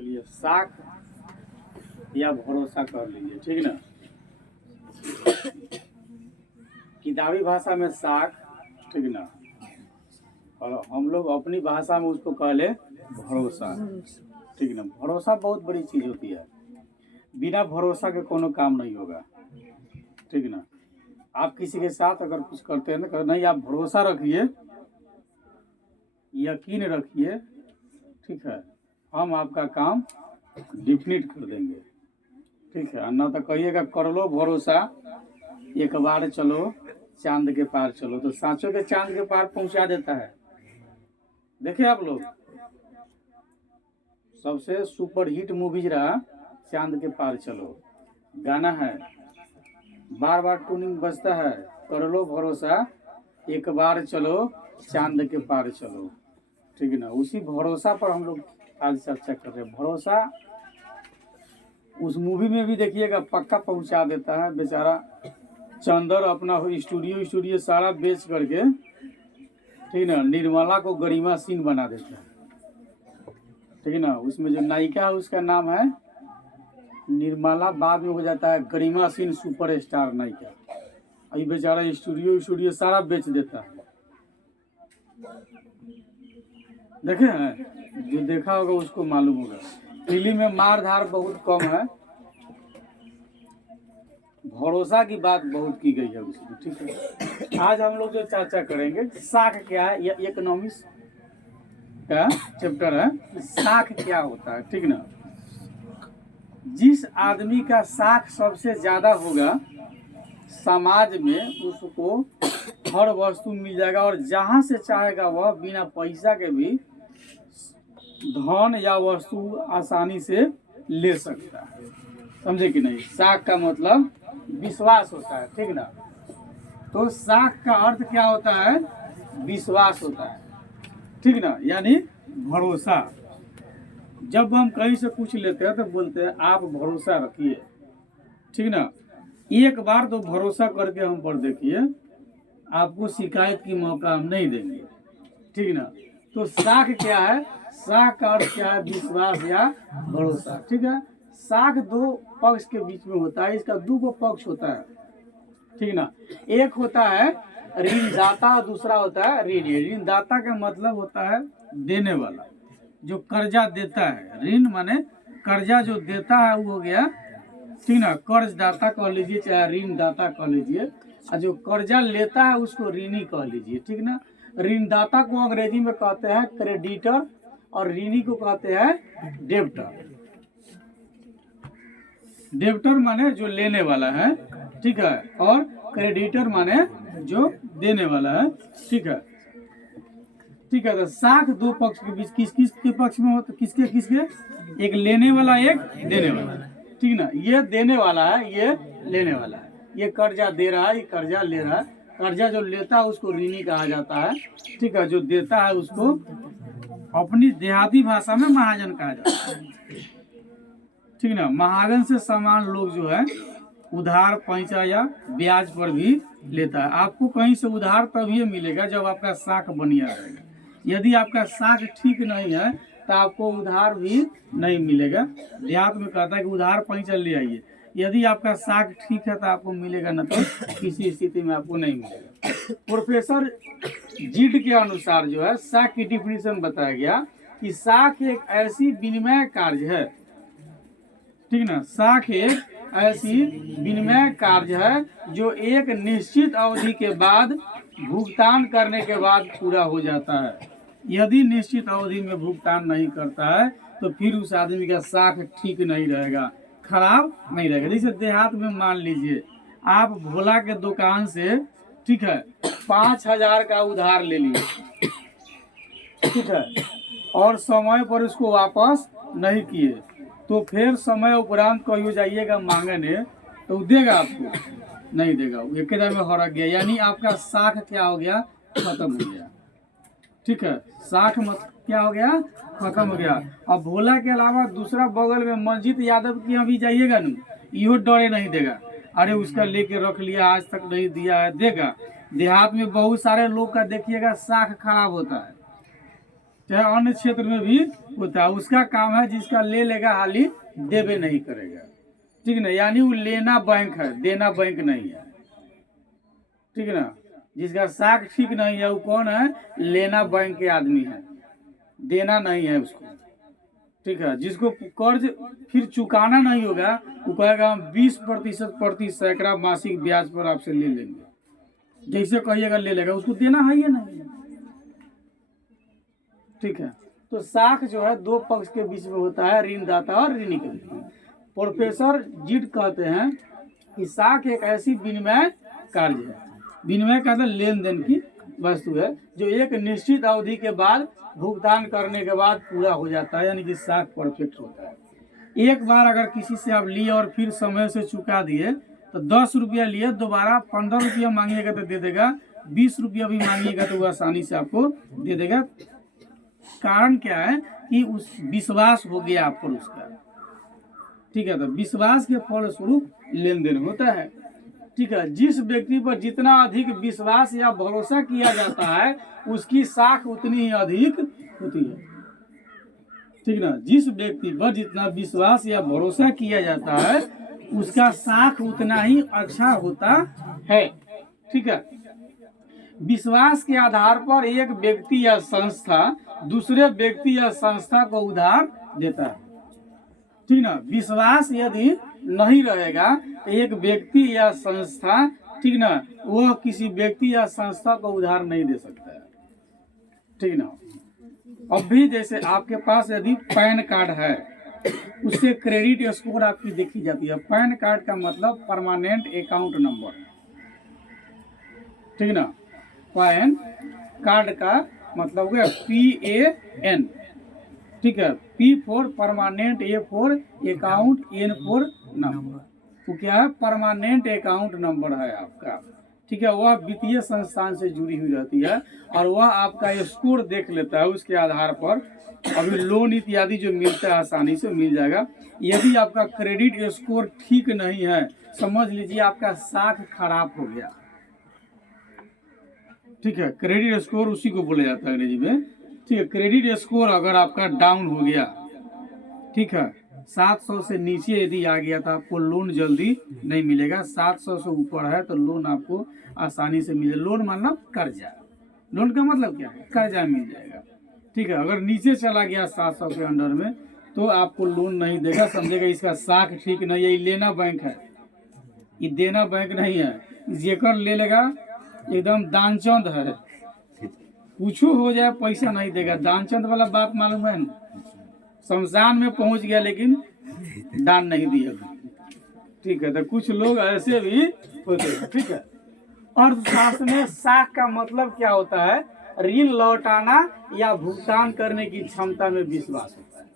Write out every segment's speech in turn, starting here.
चलिए साख या भरोसा कर लीजिए, ठीक ना। किताबी भाषा में साख, ठीक ना, और हम लोग अपनी भाषा में उसको कह ले भरोसा, ठीक ना। भरोसा बहुत बड़ी चीज होती है, बिना भरोसा के कोनो काम नहीं होगा, ठीक ना। आप किसी के साथ अगर कुछ करते हैं ना, नहीं आप भरोसा रखिए, यकीन रखिए, ठीक है, हम आपका काम डिफिनिट कर देंगे, ठीक है। ना तो कहिएगा कर लो भरोसा, एक बार चलो चांद के पार चलो, तो सांचों के चांद के पार पहुंचा देता है। देखे आप लोग, सबसे सुपर हिट मूवीज रहा चांद के पार चलो, गाना है, बार बार ट्यूनिंग बजता है, कर लो भरोसा एक बार चलो चांद के पार चलो, ठीक है ना। उसी भरोसा पर हम लोग आज चर्चा कर रहे हैं। भरोसा उस मूवी में भी देखिएगा पक्का पहुंचा देता है। बेचारा चंदर अपना स्टूडियो सारा बेच करके, ठीक ना, निर्मला को गरिमा सिंह बना देता है, ठीक है ना। उसमें जो नायिका है उसका नाम है निर्मला, बाद में हो जाता है गरिमा सिंह सुपर स्टार नायिका। अभी बेचारा स्टूडियो सारा बेच देता है। देखे हैं, जो देखा होगा उसको मालूम होगा। फिल्म में मार धार बहुत कम है, भरोसा की बात बहुत की गई है उसमें, ठीक है। आज हम लोग जो चर्चा करेंगे साख क्या है, यह इकोनॉमिक्स का चैप्टर है, साख क्या होता है, ठीक ना। जिस आदमी का साख सबसे ज्यादा होगा समाज में उसको हर वस्तु मिल जाएगा, और जहां से चाहेगा वह बिना पैसा के भी धन या वस्तु आसानी से ले सकता है, समझे कि नहीं। साख का मतलब विश्वास होता है, ठीक ना। तो साख का अर्थ क्या होता है, विश्वास होता है, ठीक ना, यानी भरोसा। जब हम कहीं से कुछ लेते हैं तो बोलते हैं आप भरोसा रखिए, ठीक ना। एक बार तो भरोसा करके हम पर देखिए, आपको शिकायत की मौका हम नहीं देंगे, ठीक ना। तो साख क्या है, साख का अर्थ क्या है, विश्वास या भरोसा, ठीक है। साख दो पक्ष के बीच में होता है, इसका दो पक्ष होता है, ठीक ना। एक होता है ऋणदाता, दूसरा होता है ऋणी। ऋणदाता का मतलब होता है देने वाला, जो कर्जा देता है। ऋण माने कर्जा जो देता है वो हो गया, ठीक ना, कर्जदाता कह लीजिए चाहे ऋणदाता कह लीजिए, और जो कर्जा लेता है उसको ऋणी कह लीजिए, ठीक ना। ऋणदाता को अंग्रेजी में कहते हैं क्रेडिटर, और ऋणी को कहते हैं डेब्टर। डेब्टर माने जो लेने वाला है, ठीक है, और क्रेडिटर माने जो देने वाला है, ठीक है, ठीक है। तो साख दो पक्ष के बीच किस के पक्ष में होता, किसके किसके, एक लेने वाला एक देने वाला, ठीक ना। ये देने वाला है, ये लेने वाला है, ये कर्जा दे रहा है, ये कर्जा ले रहा है। कर्जा जो लेता है उसको ऋणी कहा जाता है, ठीक है, जो देता है उसको अपनी देहाती भाषा में महाजन कहा जाता है, ठीक ना। महाजन से समान लोग जो है उधार पैसा या ब्याज पर भी लेता है। आपको कहीं से उधार तभी मिलेगा जब आपका साख बढ़िया रहेगा। यदि आपका साख ठीक नहीं है तो आपको उधार भी नहीं मिलेगा। देहात में कहता है कि उधार पैसा ले आइए, यदि आपका साख ठीक है तो आपको मिलेगा, न तो किसी स्थिति में आपको नहीं मिलेगा। प्रोफेसर जीड के अनुसार जो है साख की डिफिनीशन बताया गया कि साख एक ऐसी विनिमय कार्य है, ठीक ना। साख एक ऐसी विनिमय कार्य है जो एक निश्चित अवधि के बाद भुगतान करने के बाद पूरा हो जाता है। यदि निश्चित अवधि में भुगतान नहीं करता है तो फिर उस आदमी का साख ठीक नहीं रहेगा, खराब नहीं रहेगा। जैसे देहात में मान लीजिए आप भोला के दुकान से, ठीक है, 5,000 का उधार ले लिए, ठीक है, और समय पर उसको वापस नहीं किए, तो फिर समय उपरांत कहियो जाइएगा मांगने तो देगा आपको, नहीं देगा, एक में हड़क गया, यानी आपका साख क्या हो गया, खत्म हो गया, ठीक है। साख मत क्या हो गया, खत्म हो गया। अब भोला के अलावा दूसरा बगल में मंजीत यादव की अभी जाइएगा न, इहो डरे नहीं देगा, अरे उसका लेके रख लिया आज तक नहीं दिया है, देगा। देहात में बहुत सारे लोग का देखिएगा साख खराब होता है, चाहे अन्य क्षेत्र में भी होता है। उसका काम है जिसका ले लेगा हाली देवे नहीं करेगा, ठीक ना। यानी वो लेना बैंक है, देना बैंक नहीं है, ठीक ना। जिसका साख ठीक नहीं है वो कौन है, लेना बैंक के आदमी है, देना नहीं है उसको, ठीक है। जिसको कर्ज फिर चुकाना नहीं होगा वो कहेगा हम 20% प्रति सैकड़ा मासिक ब्याज पर आपसे ले लेंगे। जैसे कहिएगा ले लेगा, उसको देना है या नहीं, ठीक है। तो साख जो है दो पक्ष के बीच में होता है, ऋणदाता और ऋणी के बीच में। प्रोफेसर जीट कहते हैं कि साख एक ऐसी विनिमय कार्य है, विनिमय का लेन देन की वस्तु है जो एक निश्चित अवधि के बाद भुगतान करने के बाद पूरा हो जाता है, यानी कि साख परफेक्ट होता है। एक बार अगर किसी से आप लिए और फिर समय से चुका दिए तो 10 रुपया लिए, दोबारा 15 रुपया मांगिएगा तो दे देगा, 20 रुपया भी मांगिएगा तो वो आसानी से आपको दे देगा। कारण क्या है कि उस विश्वास हो गया आप पर उसका, ठीक है। तो विश्वास के फलस्वरूप लेन देन होता है, ठीक है। जिस व्यक्ति पर जितना अधिक विश्वास या भरोसा किया जाता है उसकी साख उतनी ही अधिक होती है, ठीक ना। जिस व्यक्ति पर जितना विश्वास या भरोसा किया जाता है उसका साख उतना ही अच्छा होता है, ठीक है। विश्वास के आधार पर एक व्यक्ति या संस्था दूसरे व्यक्ति या संस्था को उधार देता है, ठीक ना। विश्वास यदि नहीं रहेगा तो एक व्यक्ति या संस्था, ठीक ना, वह किसी व्यक्ति या संस्था को उधार नहीं दे सकता है, ठीक ना। अब भी जैसे आपके पास यदि पैन कार्ड है उससे क्रेडिट स्कोर आपकी देखी जाती है। पैन कार्ड का मतलब परमानेंट अकाउंट नंबर, ठीक ना। पैन कार्ड का मतलब हो गया PAN, ठीक है। P for permanent, A for account, N for number. तो क्या है, परमानेंट अकाउंट नंबर है आपका, ठीक है। वह वित्तीय संस्थान से जुड़ी हुई रहती है और वह आपका स्कोर देख लेता है, उसके आधार पर अभी लोन इत्यादि जो मिलता है आसानी से मिल जाएगा। यदि आपका क्रेडिट स्कोर ठीक नहीं है समझ लीजिए आपका साख खराब हो गया, ठीक है। क्रेडिट स्कोर उसी को बोला जाता है अंग्रेजी में, ठीक है। क्रेडिट स्कोर अगर आपका डाउन हो गया, ठीक है, 700 से नीचे यदि आ गया तो आपको लोन जल्दी नहीं मिलेगा। 700 से ऊपर है तो लोन आपको आसानी से मिले। लोन मतलब कर्जा, लोन का मतलब क्या है, कर्जा मिल जाएगा, ठीक है। अगर नीचे चला गया 700 के अंडर में तो आपको लोन नहीं देगा, समझेगा इसका साख ठीक नहीं है, ये लेना बैंक है, ये देना बैंक नहीं है। जेकर ले लेगा एकदम दानचंद है, कुछ हो जाए पैसा नहीं देगा। दानचंद वाला बात मालूम है ना, शमशान में पहुंच गया लेकिन दान नहीं दिया, ठीक है। तो कुछ लोग ऐसे भी होते हैं, ठीक है। अर्थशास्त्र में साख का मतलब क्या होता है, ऋण लौटाना या भुगतान करने की क्षमता में विश्वास होता है।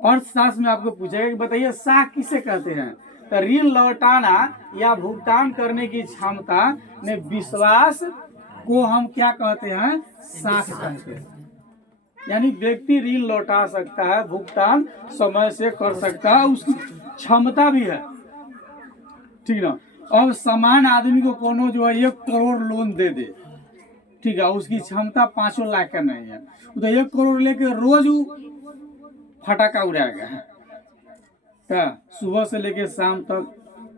अर्थशास्त्र में आपको पूछेगा कि बताइए साख किसे कहते हैं, तो ऋण लौटाना या भुगतान करने की क्षमता में विश्वास को हम क्या कहते हैं, साख कहते हैं। यानी व्यक्ति ऋण लौटा सकता है, भुगतान समय से कर सकता है, उसकी क्षमता भी है, ठीक ना। अब समान आदमी को कोनो जो है 1 करोड़ लोन दे दे, ठीक है, उसकी क्षमता 5 लाख का नहीं है, तो 1 करोड़ लेके रोज फटाका उड़ाएगा, क्या सुबह से लेके शाम तक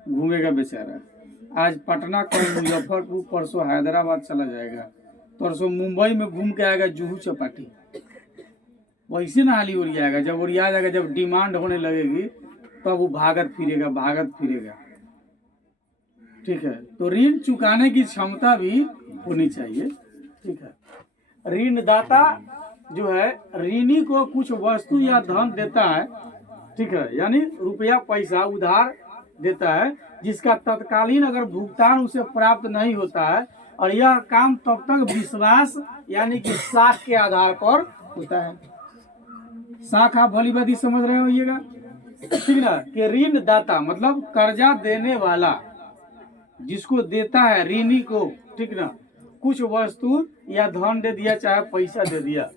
घूमेगा बेचारा। आज पटना, कल मुजफ्फरपुर, परसों हैदराबाद चला जाएगा, परसों मुंबई में घूम के आएगा जुहू चौपाटी, वैसे ना हाली उड़ियाएगा। जब उड़िया जाएगा, जब डिमांड होने लगेगी तब वो भागत फिरेगा, ठीक है। तो ऋण चुकाने की क्षमता भी होनी चाहिए, ठीक है। ऋणदाता जो है ऋणी को कुछ वस्तु या धन देता है, ठीक है, यानी रुपया पैसा उधार देता है जिसका तत्कालीन अगर भुगतान उसे प्राप्त नहीं होता है, और यह काम तब तक विश्वास यानी कि साख के आधार पर होता है। साख आप भली बात समझ रहे होइएगा, ठीक ना। कि ऋणदाता मतलब कर्जा देने वाला जिसको देता है ऋणी को, ठीक ना, कुछ वस्तु या धन दे दिया चाहे पैसा दे दिया,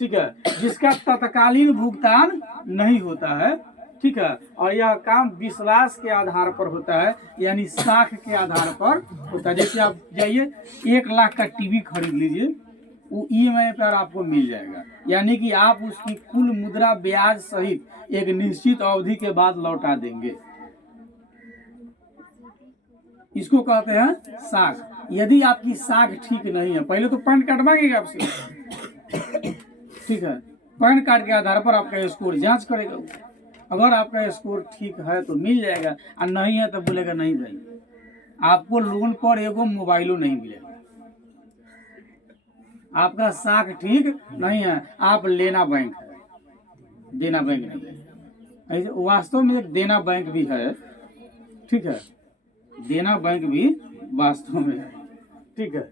ठीक है, जिसका तत्कालीन भुगतान नहीं होता है, ठीक है, और यह काम विश्वास के आधार पर होता है, यानी साख के आधार पर होता है। जैसे आप जाइए 1 लाख का टीवी खरीद लीजिए, वो ईएमआई पर आपको मिल जाएगा, यानी कि आप उसकी कुल मुद्रा ब्याज सहित एक निश्चित अवधि के बाद लौटा देंगे। इसको कहते हैं साख। यदि आपकी साख ठीक नहीं है, पहले तो पैन कार्ड मांगेगा आपसे, ठीक है, पैन कार्ड के आधार पर आपका स्कोर जांच करेगा। अगर आपका स्कोर ठीक है तो मिल जाएगा, और नहीं है तो बोलेगा नहीं भाई, आपको लोन पर एगो मोबाइलो नहीं मिलेगा। आपका साख ठीक नहीं है, आप लेना बैंक है, देना बैंक नहीं है। ऐसे वास्तव में एक देना बैंक भी है, ठीक है, देना बैंक भी वास्तव में है, ठीक है।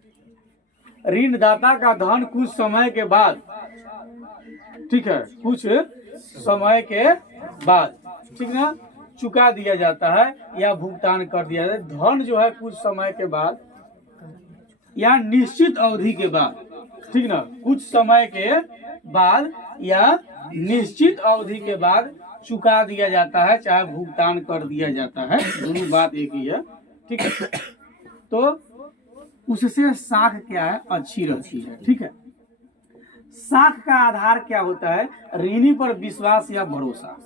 ऋणदाता का धन कुछ समय के बाद, ठीक है, कुछ समय के बाद, ठीक ना, चुका दिया जाता है या भुगतान कर दिया जाता है। धन जो है कुछ समय के बाद या निश्चित अवधि के बाद, ठीक ना, कुछ समय के बाद या निश्चित अवधि के बाद चुका दिया जाता है, चाहे भुगतान कर दिया जाता है, दोनों बात एक ही है, ठीक है। तो उससे साख क्या है, अच्छी रहती है, ठीक है। साख का आधार क्या होता है, ऋणी पर विश्वास या भरोसा।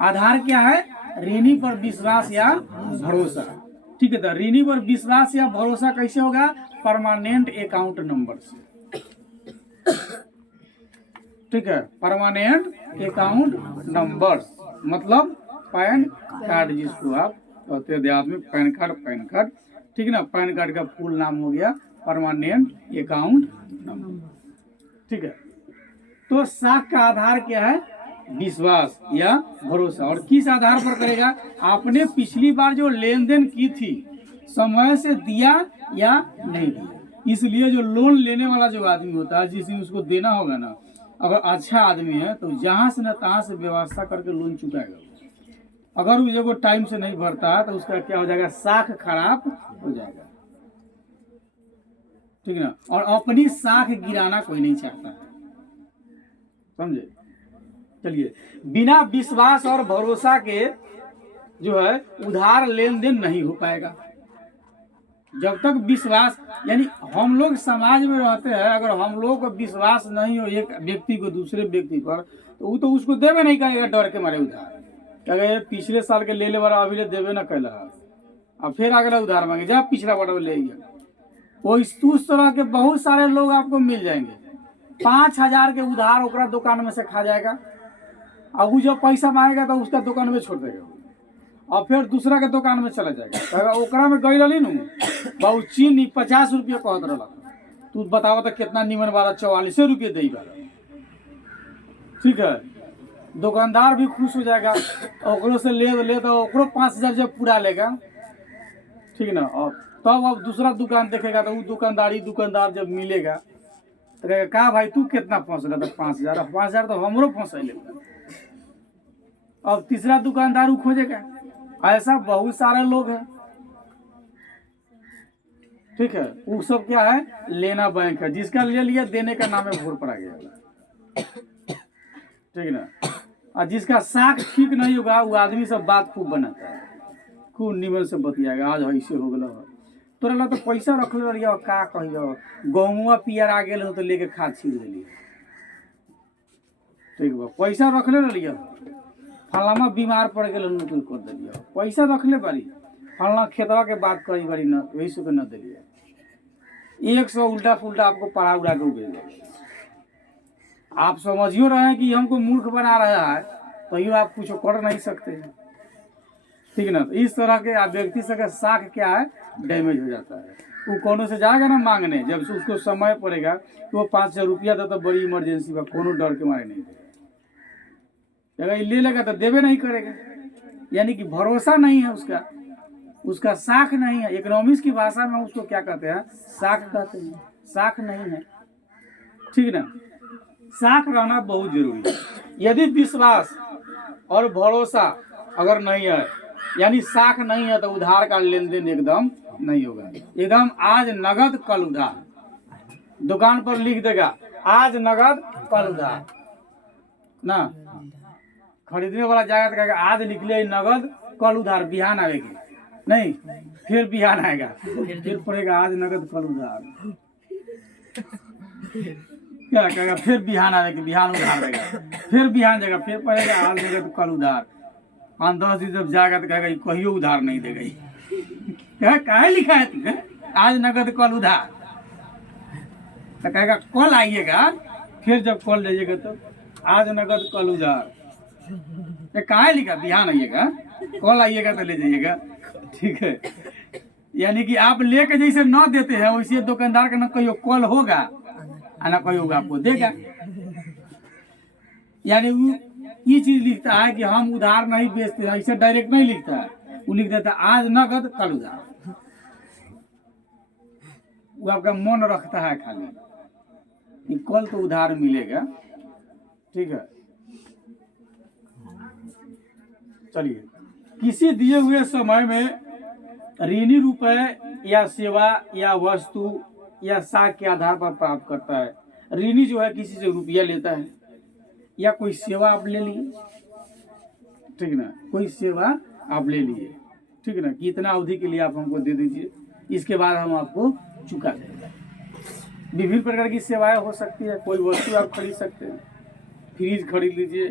आधार क्या है, ऋणी पर विश्वास या भरोसा, ठीक है। तो ऋणी पर विश्वास या भरोसा कैसे होगा, परमानेंट अकाउंट नंबर से, ठीक है। परमानेंट अकाउंट नंबर मतलब पैन कार्ड, जिसको आप कहते हैं देहात में पैन कार्ड, ठीक है ना। पैन कार्ड का फुल नाम हो गया परमानेंट अकाउंट नंबर, ठीक है। तो साख का आधार क्या है, विश्वास या भरोसा। और किस आधार पर करेगा, आपने पिछली बार जो लेन देन की थी समय से दिया या नहीं दिया। इसलिए जो लोन लेने वाला जो आदमी होता है, जिस दिन उसको देना होगा ना, अगर अच्छा आदमी है तो जहां से न तहां से व्यवस्था करके लोन चुकाएगा। अगर वो को टाइम से नहीं भरता है तो उसका क्या हो जाएगा, साख खराब हो जाएगा, ठीक है ना। और अपनी साख गिराना कोई नहीं चाहता है, समझे। चलिए, बिना विश्वास और भरोसा के जो है उधार लेन देन नहीं हो पाएगा। जब तक विश्वास, यानी हम लोग समाज में रहते हैं, अगर हम लोग को विश्वास नहीं हो एक व्यक्ति को दूसरे व्यक्ति पर, तो वो तो उसको देवे नहीं करेगा, डर के मारे उधार। क्या पिछले साल के ले वाला अभी ले देवे ना कैला, अब फिर अगला उधार मांगे, जा पिछला वाला ले आइए। वो उस तरह के बहुत सारे लोग आपको मिल जाएंगे, 5,000 के उधार ओकरा दुकान में से खा जाएगा, और वो जब पैसा मांगेगा तो उसका दुकान में छोड़ देगा, और फिर दूसरा के दुकान में चला जाएगा। ओकरा में गई रही नू बहु चीनी 50 रुपये कहत रहा, तू बताओ तो कितना नीमन वाला 44 रुपये दे वाला, ठीक है। दुकानदार भी खुश हो जाएगा, ओकरो से ले तो ओकरो 5,000 जब पूरा लेगा, ठीक है ना। और तब अब दूसरा दुकान देखेगा तो वो दुकानदार जब मिलेगा तो कहेगा, का भाई तू कितना फंसला था, 5,000 तो हमरो फंसैले। अब तीसरा दुकानदार वो खोजेगा। ऐसा बहुत सारे लोग हैं, ठीक है। वो सब क्या है, लेना बैंक है, जिसका ले लिया देने का नाम है भोर पड़ा गया, ठीक है ना। और जिसका साख ठीक नहीं होगा वो आदमी सब बात खूब बनाता है, खूब निमन से बतियाएगा, आज ऐसे हो गया तोरा ला तो पैसा रख ले रहिए, का कहियो गहुआ पियर आ गए हो तो लेके खाद छीन दिलिए, ठीक बा, पैसा रख ले रहिए, फलामा बीमार पड़ गए नौकरी कर दिलिए, पैसा रख ले बारी, फलना खेतवा के बात करी बारी न, वही से न दिलिए, 100 उल्टा फुल्टा आपको पढ़ा उड़ा के उगेल जाएगा। आप समझियो रहे कि हमको मूर्ख बना रहा है, तो ये आप कुछ कर नहीं सकते, ठीक है ना। तो इस तरह के व्यक्ति से साख क्या है, डैमेज हो जाता है। वो कोनो से जाएगा ना मांगने, जब से उसको समय पड़ेगा तो वो 5,000 रुपया था तो बड़ी इमरजेंसी में, कोनो डर के मारे नहीं देगा, अगर ले लेगा तो देवे नहीं करेगा, यानी कि भरोसा नहीं है उसका साख नहीं है। इकोनॉमिक्स की भाषा में उसको क्या कहते हैं, साख कहते हैं, साख नहीं है, ठीक है ना। साख रहना बहुत जरूरी है। यदि विश्वास और भरोसा अगर नहीं है, यानी साख नहीं है, तो उधार का लेन देन एकदम नहीं होगा। एकदम आज नगद कल उधार, दुकान पर लिख देगा आज नगद कल उधार ना, खरीदने वाला जाएगा तो कहेगा आज लिख लिया नगद कल उधार, बिहान आएगी नहीं, फिर बिहान आएगा, फिर पड़ेगा आज नगद कल उधार, क्या कहेगा, फिर बिहान आने के बिहान उधार देगा, फिर बिहान देगा, फिर पड़ेगा आज देगा तो कल उधार। 5-10 दिन जब जाएगा तो कहेगा कहियो उधार नहीं देगा। क्या काहे लिखा है तुमने, आज नगद कल उधार। तो कहेगा कल आइएगा, फिर जब कल जाइएगा तो आज नगद कल उधार। ये काहे लिखा, बिहान आइएगा, कल आइएगा तो ले जाइएगा। ठीक है, यानी कि आप लेके जैसे न देते हैं वैसे दुकानदार का न कहियो कल होगा और न कहियो आपको देगा। यानी वो ये चीज लिखता है कि हम उधार नहीं बेचते हैं, ऐसे डायरेक्ट नहीं लिखता है। वो लिख देता है आज नगद कल उधार। वो आपका मन रखता है खाली कि कल तो उधार मिलेगा। ठीक है, चलिए, किसी दिए हुए समय में ऋणी रुपए या सेवा या वस्तु या साख के आधार पर प्राप्त करता है। ऋणी जो है किसी से रुपया लेता है या कोई सेवा आप ले लिए, ठीक ना, कोई सेवा आप ले लिए, ठीक ना, कि इतना अवधि के लिए आप हमको दे दीजिए, इसके बाद हम आपको चुका देंगे। विभिन्न प्रकार की सेवाएं हो सकती है। कोई वस्तु आप खरीद सकते हैं, फ्रिज खरीद लीजिए,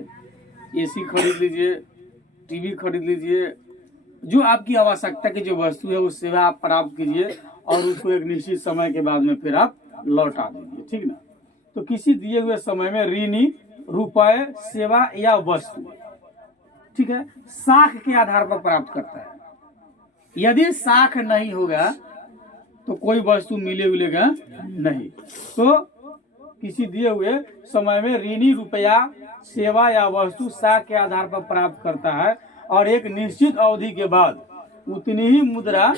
एसी खरीद लीजिए, टीवी खरीद लीजिए, जो आपकी आवश्यकता की जो वस्तु है उस सेवा आप प्राप्त कीजिए और उसको एक निश्चित समय के बाद में फिर आप लौटा दीजिए। ठीक ना, तो किसी दिए हुए समय में ऋणी रुपए, सेवा या वस्तु, ठीक है, साख के आधार पर प्राप्त करता है। यदि साख नहीं होगा तो कोई वस्तु मिलेगा नहीं। तो किसी दिए हुए समय में ऋणी रुपया, सेवा या वस्तु साख के आधार पर प्राप्त करता है और एक निश्चित अवधि के बाद उतनी ही मुद्रा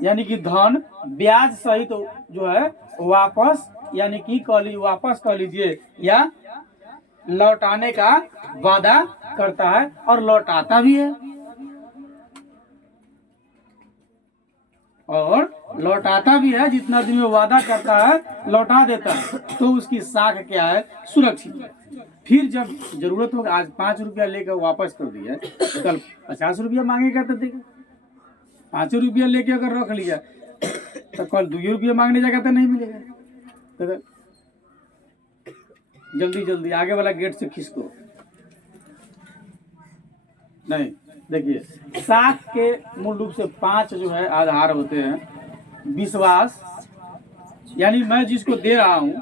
यानी कि धन ब्याज सहित जो है वापस, यानी कि वापस कर लीजिए या लौटाने का वादा करता है और लौटाता भी है। और लौटाता भी है, जितना दिन में वादा करता है लौटा देता है। तो उसकी साख क्या है, सुरक्षित है। फिर जब जरूरत होगा, आज 5 रुपया लेकर वापस कर दिया, कल 50 रुपया मांगेगा तो देगा। 5 रुपया लेके अगर रख लिया तो कल 2 रुपया मांगने जाएगा तो नहीं मिलेगा। तो जल्दी जल्दी आगे वाला गेट से खिसको नहीं। देखिए, साख के मूल रूप से 5 जो है आधार होते हैं। विश्वास, यानी मैं जिसको दे रहा हूँ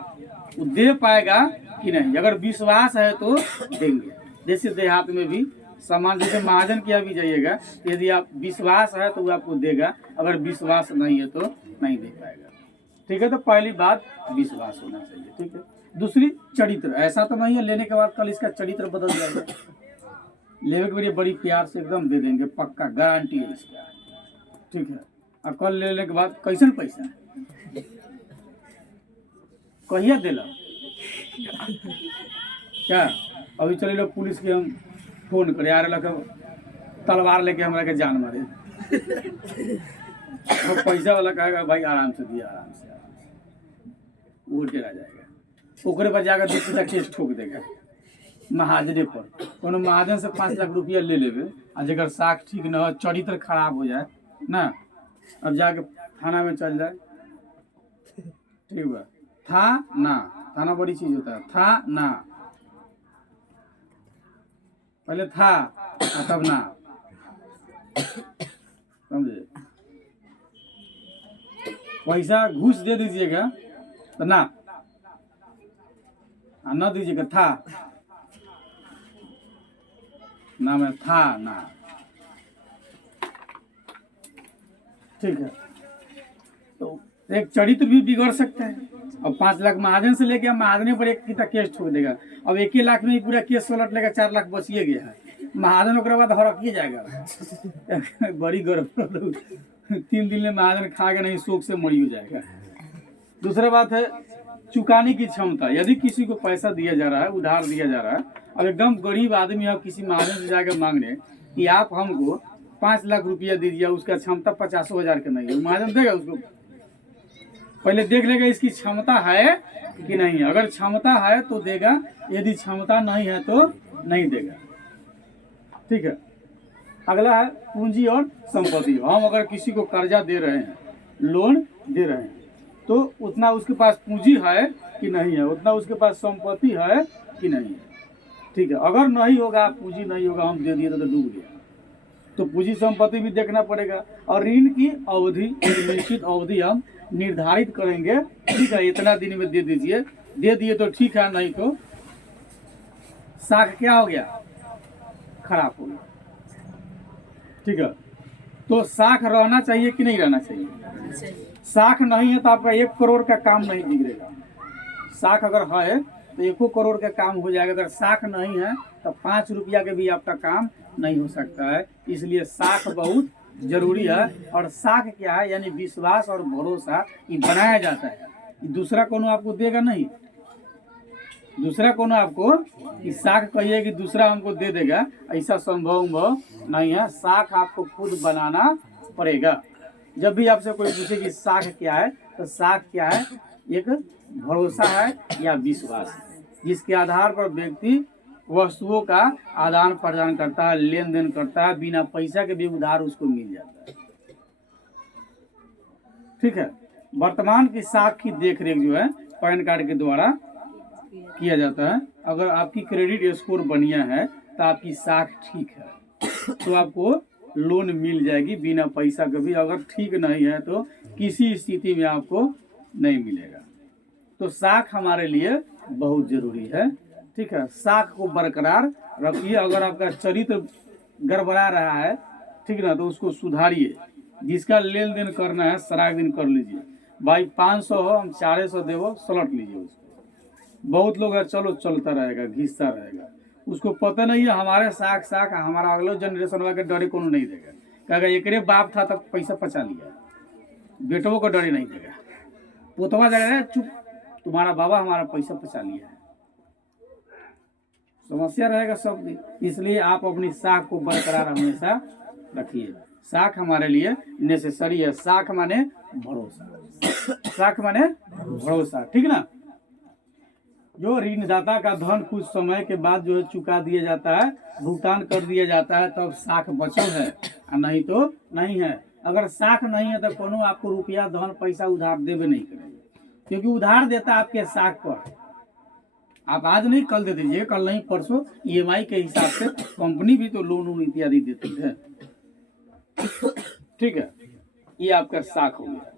वो दे पाएगा कि नहीं। अगर विश्वास है तो देंगे। जैसे देहात में भी सामान, जैसे महाजन के यहाँ भी जाइएगा, यदि आप विश्वास है तो वो आपको देगा, अगर विश्वास नहीं है तो नहीं दे पाएगा। ठीक है, तो पहली बात विश्वास होना चाहिए। ठीक है, दूसरी चरित्र। ऐसा तो नहीं है लेने के बाद कल इसका चरित्र बदल जाएगा। लेने के लिए बड़ी प्यार से एकदम दे देंगे, पक्का गारंटी है इसका। ठीक है, और कल लेने के बाद कैसन पैसा है, कहिया दिला क्या। अभी चले लो पुलिस के हम फोन करे, आ रहा तलवार लेके हमरा के जान मारे। तो पैसा वाला कहेगा भाई आराम से दिया, आराम से वो टेरा जाएगा। ओकरे पर जाकर 2 पैसा केस ठोक देगा महाजने पर। कोनो महाजन से 5 लाख रुपया ले लेवे आ जगह साख ठीक न हो, चरित्र खराब हो जाए ना, अब जाके थाना में चल जाए। ठीक बा, था ना, थाना बड़ी चीज होता है। था ना, पहले था तब ना, समझे। पैसा घूस दे दीजिएगा तो ना, न दीजिएगा था ना, में था ना। ठीक है, तो एक चरित्र भी बिगड़ सकता है। अब 5 लाख महाजन से लेके महाजने पर एक कितना केस ठोक देगा। अब 1 लाख में ही पूरा केस पलट लेगा, 4 लाख बचिए गया है। महाजन ओकरे बाद हड़किए जाएगा। बड़ी गड़बड़। 3 दिन में महाजन खाएगा नहीं, शोक से मरी हो जाएगा। दूसरा बात है चुकाने की क्षमता। यदि किसी को पैसा दिया जा रहा है, उधार दिया जा रहा है, अब एकदम गरीब आदमी है, किसी महाजन से जाकर मांगने कि आप हमको 5 लाख रुपया दीजिए, उसका क्षमता 50,000 का नहीं है, महाजन देगा उसको? पहले देख लेगा इसकी क्षमता है कि नहीं है। अगर क्षमता है तो देगा, यदि क्षमता नहीं है तो नहीं देगा। ठीक है, अगला है पूंजी और संपत्ति। हम अगर किसी को कर्जा दे रहे हैं, लोन दे रहे हैं, तो उतना उसके पास पूंजी है कि नहीं है, उतना उसके पास संपत्ति है कि नहीं है। ठीक है, अगर नहीं होगा, पूंजी नहीं होगा, हम दे दिए तो डूब गया। तो पूंजी संपत्ति भी देखना पड़ेगा। और ऋण की अवधि, निश्चित अवधि हम निर्धारित करेंगे। ठीक है, इतना दिन में दे दीजिए, दे दिए तो ठीक है, नहीं तो साख क्या हो गया, खराब हो गया। ठीक है, तो साख रहना चाहिए कि नहीं रहना चाहिए? साख नहीं है तो आपका 1 करोड़ का काम नहीं बिगड़ेगा। साख अगर है तो 1 करोड़ का काम हो जाएगा। अगर साख नहीं है तो 5 रुपया के भी आपका काम नहीं हो सकता है। इसलिए साख बहुत जरूरी है। और साख क्या है, यानी विश्वास और भरोसा ये बनाया जाता है। दूसरा कोनो आपको देगा नहीं, दूसरा कोनो आपको कि साख कहिए कि दूसरा हमको दे देगा, ऐसा संभव नहीं है। साख आपको खुद बनाना पड़ेगा। जब भी आपसे कोई पूछे कि साख क्या है, तो साख क्या है, एक भरोसा है या विश्वास है, जिसके आधार पर व्यक्ति वस्तुओं का आदान प्रदान करता है, लेन देन करता है, बिना पैसा के भी उधार उसको मिल जाता है। ठीक है, वर्तमान की साख की देखरेख जो है पैन कार्ड के द्वारा किया जाता है। अगर आपकी क्रेडिट स्कोर बढ़िया है तो आपकी साख ठीक है तो आपको लोन मिल जाएगी बिना पैसा के भी। अगर ठीक नहीं है तो किसी स्थिति में आपको नहीं मिलेगा। तो साख हमारे लिए बहुत जरूरी है। ठीक है, साख को बरकरार रखिए। अगर आपका चरित्र गड़बड़ा रहा है, ठीक ना, तो उसको सुधारिए। जिसका लेन देन करना है सराग दिन कर लीजिए। भाई 500 हो, हम 400 देवो, सलट लीजिए उसको। बहुत लोग है चलो चलता रहेगा, घिसता रहेगा, उसको पता नहीं है हमारे साख हमारा अगले जनरेशन वाला के डरे कोनो नहीं देगा। कहेगा एकरे बाप था तब पैसा पचा लिया, बेटों को डरे नहीं देगा। पोतवा जाएगा चुप, तुम्हारा बाबा हमारा पैसा पचा लिया है, समस्या रहेगा सब दिन। इसलिए आप अपनी साख को बरकरार हमेशा रखिए। साख हमारे लिए नेसेसरी है। साख माने भरोसा, साख माने भरोसा। ठीक ना, जो ऋणदाता का धन कुछ समय के बाद जो है चुका दिया जाता है, भुगतान कर दिया जाता है, तब साख बचल है, और नहीं तो नहीं है। अगर साख नहीं है तो कोनो आपको रुपया धन पैसा उधार देवे नहीं करेंगे, क्योंकि उधार देता आपके साख पर। आप आज नहीं कल दे दीजिए, कल नहीं परसों EMI के हिसाब से कंपनी भी तो लोन इत्यादि देती है। ठीक है, ये आपका साख हो गया।